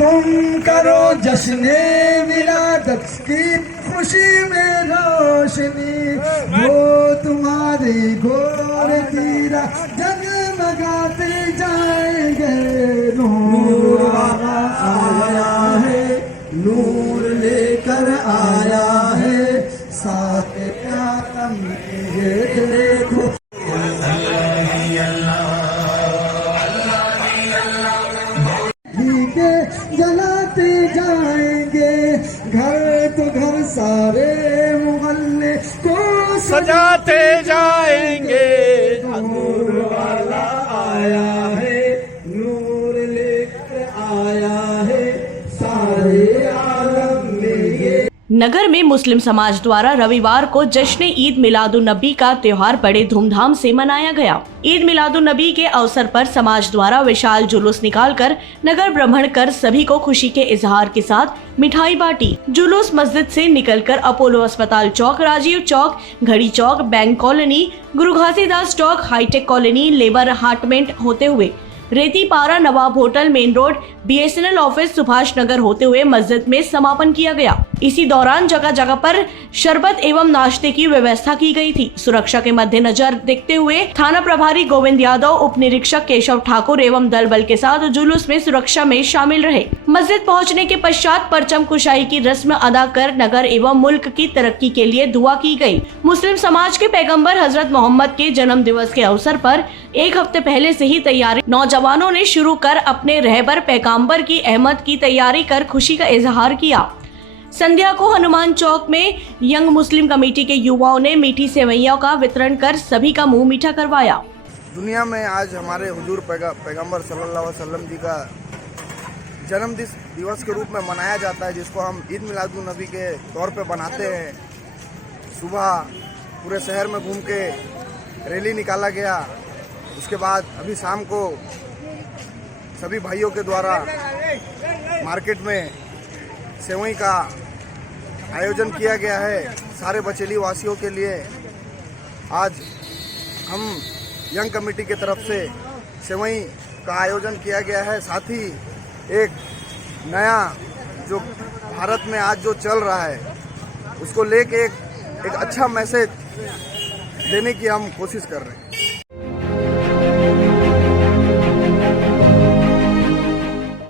तुम करो जश्न विलादत की खुशी में रोशनी, वो तुम्हारे गोर तीरा जगमगाते जाएंगे। नूर वाला आया है, नूर लेकर आया है, साथ आलम ये देखो। जलाते जाएंगे घर तो घर, सारे मोहल्ले को सजाते जाएंगे। नूर वाला आया है, नूर लेकर आया है, सारे आलम में ये। नगर में मुस्लिम समाज द्वारा रविवार को जश्न ईद मिलादुन नबी का त्योहार बड़े धूमधाम से मनाया गया। ईद मिलादुन नबी के अवसर पर समाज द्वारा विशाल जुलूस निकालकर नगर भ्रमण कर सभी को खुशी के इजहार के साथ मिठाई बांटी। जुलूस मस्जिद से निकलकर अपोलो अस्पताल चौक, राजीव चौक, घड़ी चौक, बैंक कॉलोनी, गुरु घासीदास चौक, हाईटेक कॉलोनी, लेबर अपार्टमेंट होते हुए Retipara, Nawab hotel, main road, BSNL office, Subhash Nagar होते हुए मस्जिद में समापन किया गया। इसी दौरान जगह जगह पर शरबत एवं नाश्ते की व्यवस्था की गई थी। सुरक्षा के मद्देनजर देखते हुए थाना प्रभारी गोविंद यादव, उप निरीक्षक केशव ठाकुर एवं दल बल के साथ जुलूस में सुरक्षा में शामिल रहे। मस्जिद पहुंचने के पश्चात परचम कुशाई की रस्म अदा कर नगर एवं मुल्क की तरक्की के लिए दुआ की गई। मुस्लिम समाज के पैगम्बर हजरत मोहम्मद के जन्म दिवस के अवसर पर एक हफ्ते पहले से ही तैयारी नौजवानों ने शुरू कर अपने रहबर पैगम्बर की अहमद की तैयारी कर खुशी का इजहार किया। संध्या को हनुमान चौक में यंग मुस्लिम कमेटी के युवाओं ने मीठी सेवइयों का वितरण कर सभी का मुंह मीठा करवाया। दुनिया में आज हमारे हुजूर पैगम्बर सल्लल्लाहु अलैहि वसल्लम जी का जन्म दिवस के रूप में मनाया जाता है, जिसको हम ईद मिलादुन नबी के तौर पे बनाते हैं। सुबह पूरे शहर में घूम के रैली निकाला गया। उसके बाद अभी शाम को सभी भाइयों के द्वारा मार्केट में सेवई का आयोजन किया गया है सारे बचेली वासियों के लिए। आज हम यंग कमेटी की तरफ से सेवई का आयोजन किया गया है। साथ ही एक नया जो भारत में आज जो चल रहा है उसको लेके एक अच्छा मैसेज देने की हम कोशिश कर रहे हैं।